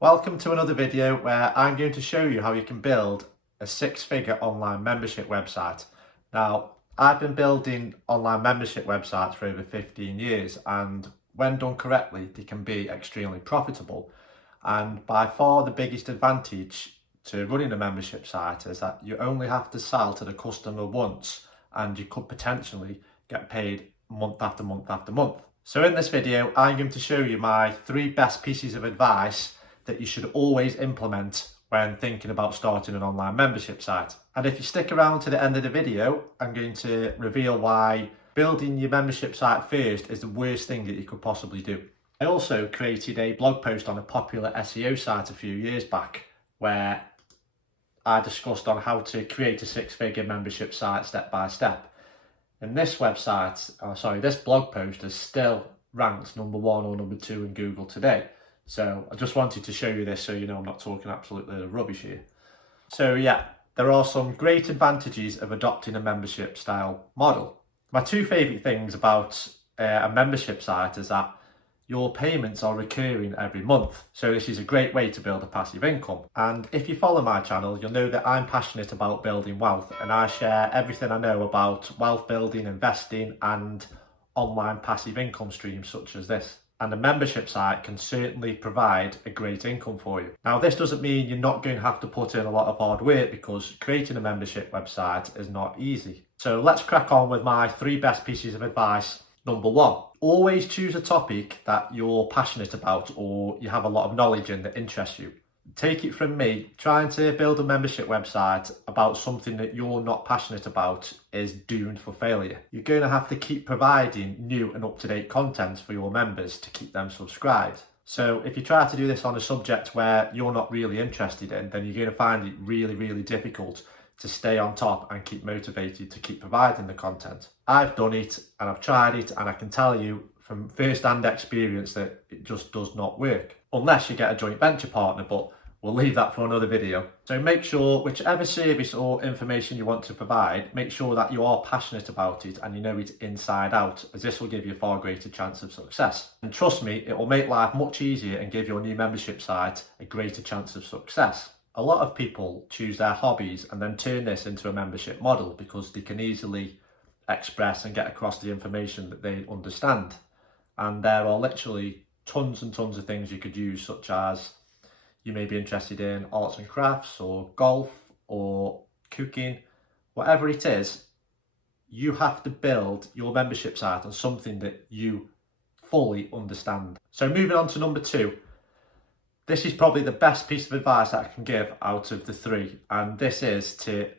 Welcome to another video where I'm going to show you how you can build a six-figure online membership website. Now, I've been building online membership websites for over 15 years, and when done correctly, they can be extremely profitable. And by far the biggest advantage to running a membership site is that you only have to sell to the customer once, and you could potentially get paid month after month after month. So in this video, I'm going to show you my 3 best pieces of advice that you should always implement when thinking about starting an online membership site. And if you stick around to the end of the video, I'm going to reveal why building your membership site first is the worst thing that you could possibly do. I also created a blog post on a popular SEO site a few years back where I discussed on how to create a six-figure membership site step by step. And this this blog post is still ranked number 1 or number 2 in Google today. So I just wanted to show you this so you know I'm not talking absolutely rubbish here. So yeah, there are some great advantages of adopting a membership style model. My 2 favourite things about a membership site is that your payments are recurring every month. So this is a great way to build a passive income. And if you follow my channel, you'll know that I'm passionate about building wealth, and I share everything I know about wealth building, investing, and online passive income streams such as this. And a membership site can certainly provide a great income for you. Now, this doesn't mean you're not going to have to put in a lot of hard work, because creating a membership website is not easy. So let's crack on with my 3 best pieces of advice. Number 1, always choose a topic that you're passionate about or you have a lot of knowledge in that interests you. Take it from me, trying to build a membership website about something that you're not passionate about is doomed for failure. You're going to have to keep providing new and up-to-date content for your members to keep them subscribed. So if you try to do this on a subject where you're not really interested in, then you're going to find it really, really difficult to stay on top and keep motivated to keep providing the content. I've done it and I've tried it, and I can tell you from first-hand experience that it just does not work. Unless you get a joint venture partner, but we'll leave that for another video. So make sure whichever service or information you want to provide, make sure that you are passionate about it and you know it inside out, as this will give you a far greater chance of success. And trust me, it will make life much easier and give your new membership site a greater chance of success. A lot of people choose their hobbies and then turn this into a membership model because they can easily express and get across the information that they understand. And there are literally tons and tons of things you could use, such as you may be interested in arts and crafts or golf or cooking, whatever it is. You have to build your membership site on something that you fully understand. So moving on to number 2. This is probably the best piece of advice that I can give out of the 3, and this is to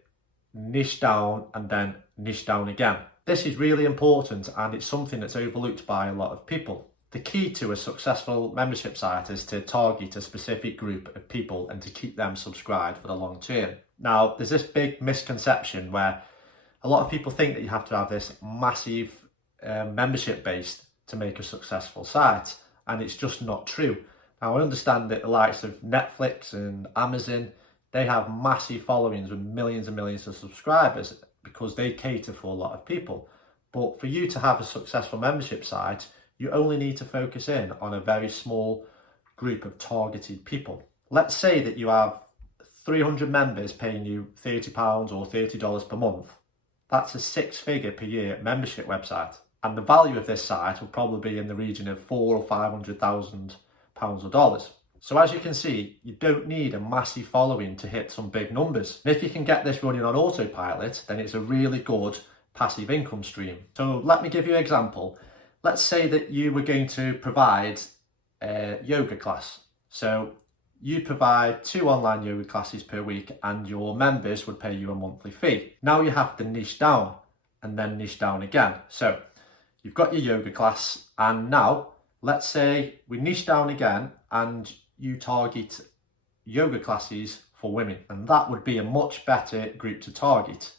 niche down and then niche down again. This is really important, and it's something that's overlooked by a lot of people. The key to a successful membership site is to target a specific group of people and to keep them subscribed for the long term. Now, there's this big misconception where a lot of people think that you have to have this massive membership base to make a successful site, and it's just not true. Now, I understand that the likes of Netflix and Amazon, they have massive followings with millions and millions of subscribers because they cater for a lot of people. But for you to have a successful membership site, you only need to focus in on a very small group of targeted people. Let's say that you have 300 members paying you £30 or $30 per month. That's a 6-figure per year membership website. And the value of this site will probably be in the region of $400,000 or $500,000 or dollars. So as you can see, you don't need a massive following to hit some big numbers. And if you can get this running on autopilot, then it's a really good passive income stream. So let me give you an example. Let's say that you were going to provide a yoga class. So you provide 2 online yoga classes per week and your members would pay you a monthly fee. Now you have to niche down and then niche down again. So you've got your yoga class, and now let's say we niche down again and you target yoga classes for women. And that would be a much better group to target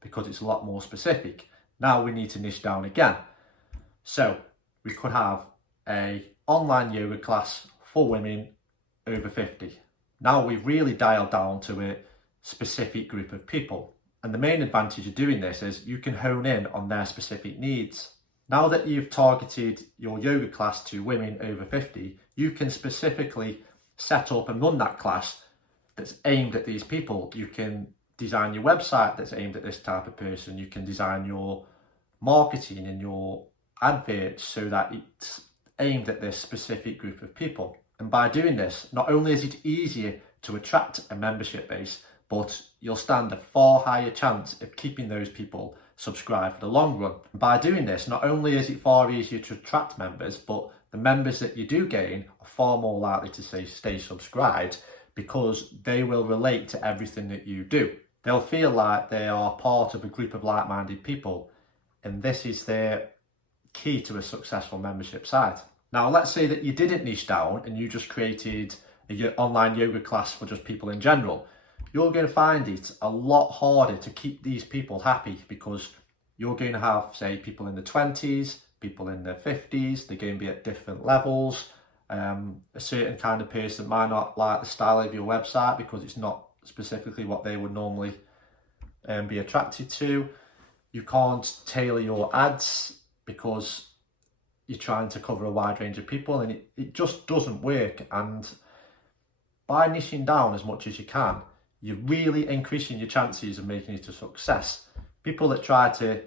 because it's a lot more specific. Now we need to niche down again. So we could have an online yoga class for women over 50. Now we've really dialed down to a specific group of people. And the main advantage of doing this is you can hone in on their specific needs. Now that you've targeted your yoga class to women over 50, you can specifically set up and run that class that's aimed at these people. You can design your website that's aimed at this type of person. You can design your marketing and your adverts so that it's aimed at this specific group of people. And by doing this, not only is it easier to attract a membership base, but you'll stand a far higher chance of keeping those people subscribed for the long run. And by doing this, not only is it far easier to attract members, but the members that you do gain are far more likely to stay subscribed, because they will relate to everything that you do. They'll feel like they are part of a group of like-minded people, and this is their key to a successful membership site. Now, let's say that you didn't niche down and you just created an online yoga class for just people in general. You're going to find it a lot harder to keep these people happy, because you're going to have, say, people in the 20s, people in their 50s, they're going to be at different levels. A certain kind of person might not like the style of your website because it's not specifically what they would normally be attracted to. You can't tailor your ads because you're trying to cover a wide range of people, and it just doesn't work. And by niching down as much as you can, you're really increasing your chances of making it a success. People that try to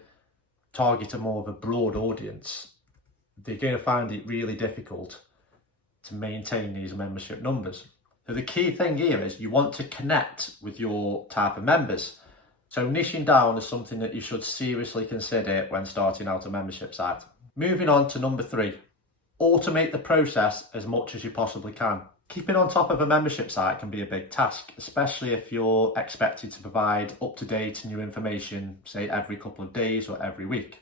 target a more of a broad audience, they're going to find it really difficult to maintain these membership numbers. So the key thing here is you want to connect with your type of members. So niching down is something that you should seriously consider when starting out a membership site. Moving on to number 3, automate the process as much as you possibly can. Keeping on top of a membership site can be a big task, especially if you're expected to provide up-to-date new information, say every couple of days or every week.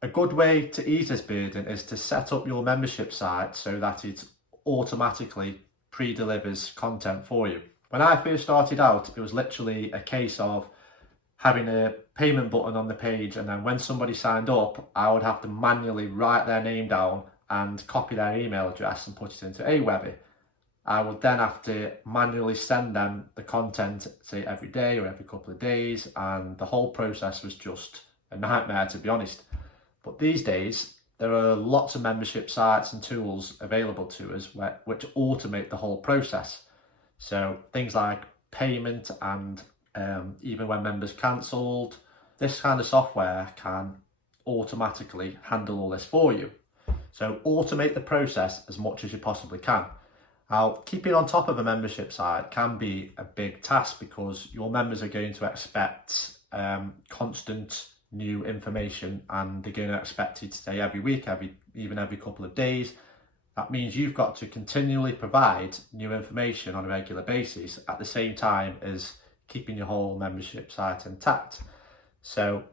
A good way to ease this burden is to set up your membership site so that it automatically pre-delivers content for you. When I first started out, it was literally a case of having a payment button on the page, and then when somebody signed up, I would have to manually write their name down and copy their email address and put it into Aweber. I would then have to manually send them the content, say every day or every couple of days, and the whole process was just a nightmare, to be honest. But these days, there are lots of membership sites and tools available to us which automate the whole process. So things like payment and even when members cancelled, this kind of software can automatically handle all this for you. So automate the process as much as you possibly can. Now, keeping on top of a membership site can be a big task because your members are going to expect constant new information, and they're going to expect it to stay every week, even every couple of days. That means you've got to continually provide new information on a regular basis at the same time as keeping your whole membership site intact. So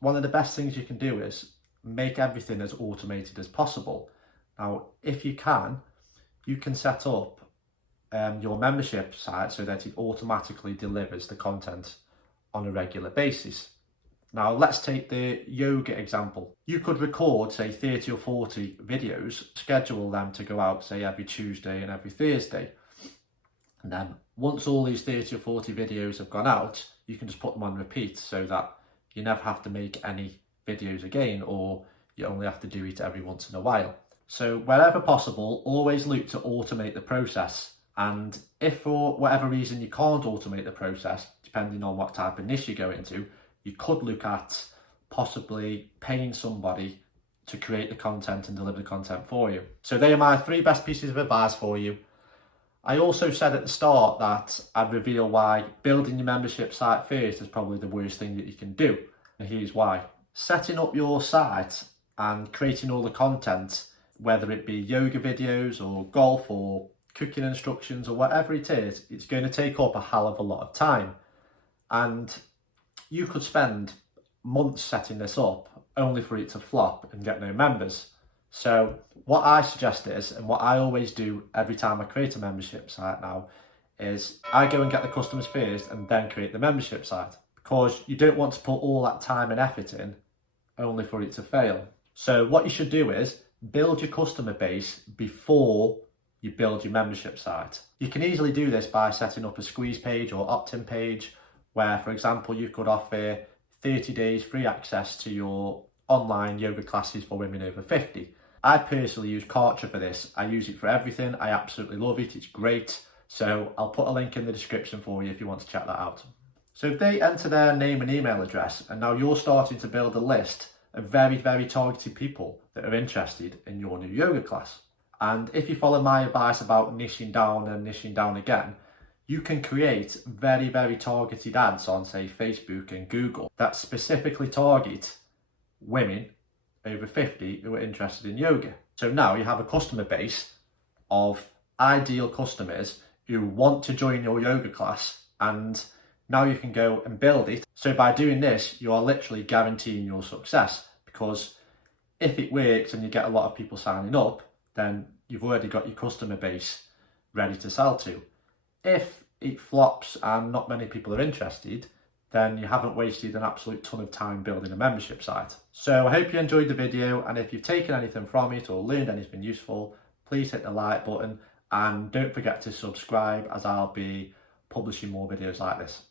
one of the best things you can do is make everything as automated as possible. Now, if you can set up your membership site so that it automatically delivers the content on a regular basis. Now, let's take the yoga example. You could record, say, 30 or 40 videos, schedule them to go out, say, every Tuesday and every Thursday. And then once all these 30 or 40 videos have gone out, you can just put them on repeat so that you never have to make any videos again, or you only have to do it every once in a while. So wherever possible, always look to automate the process. And if for whatever reason you can't automate the process, depending on what type of niche you go into, you could look at possibly paying somebody to create the content and deliver the content for you. So they are my 3 best pieces of advice for you. I also said at the start that I'd reveal why building your membership site first is probably the worst thing that you can do. And here's why. Setting up your site and creating all the content, whether it be yoga videos or golf or cooking instructions or whatever it is, it's going to take up a hell of a lot of time. And you could spend months setting this up only for it to flop and get no members. So what I suggest is, and what I always do every time I create a membership site now, is I go and get the customers first and then create the membership site, because you don't want to put all that time and effort in only for it to fail. So what you should do is build your customer base before you build your membership site. You can easily do this by setting up a squeeze page or opt-in page where, for example, you could offer 30 days free access to your online yoga classes for women over 50. I personally use Kartra for this. I use it for everything. I absolutely love it. It's great. So I'll put a link in the description for you if you want to check that out. So if they enter their name and email address, and now you're starting to build a list of very, very targeted people that are interested in your new yoga class. And if you follow my advice about niching down and niching down again, you can create very, very targeted ads on, say, Facebook and Google that specifically target women over 50 who are interested in yoga. So now you have a customer base of ideal customers who want to join your yoga class, and now you can go and build it. So by doing this, you are literally guaranteeing your success, because if it works and you get a lot of people signing up, then you've already got your customer base ready to sell to. If it flops and not many people are interested, then you haven't wasted an absolute ton of time building a membership site. So I hope you enjoyed the video, and if you've taken anything from it or learned anything useful, please hit the like button and don't forget to subscribe, as I'll be publishing more videos like this.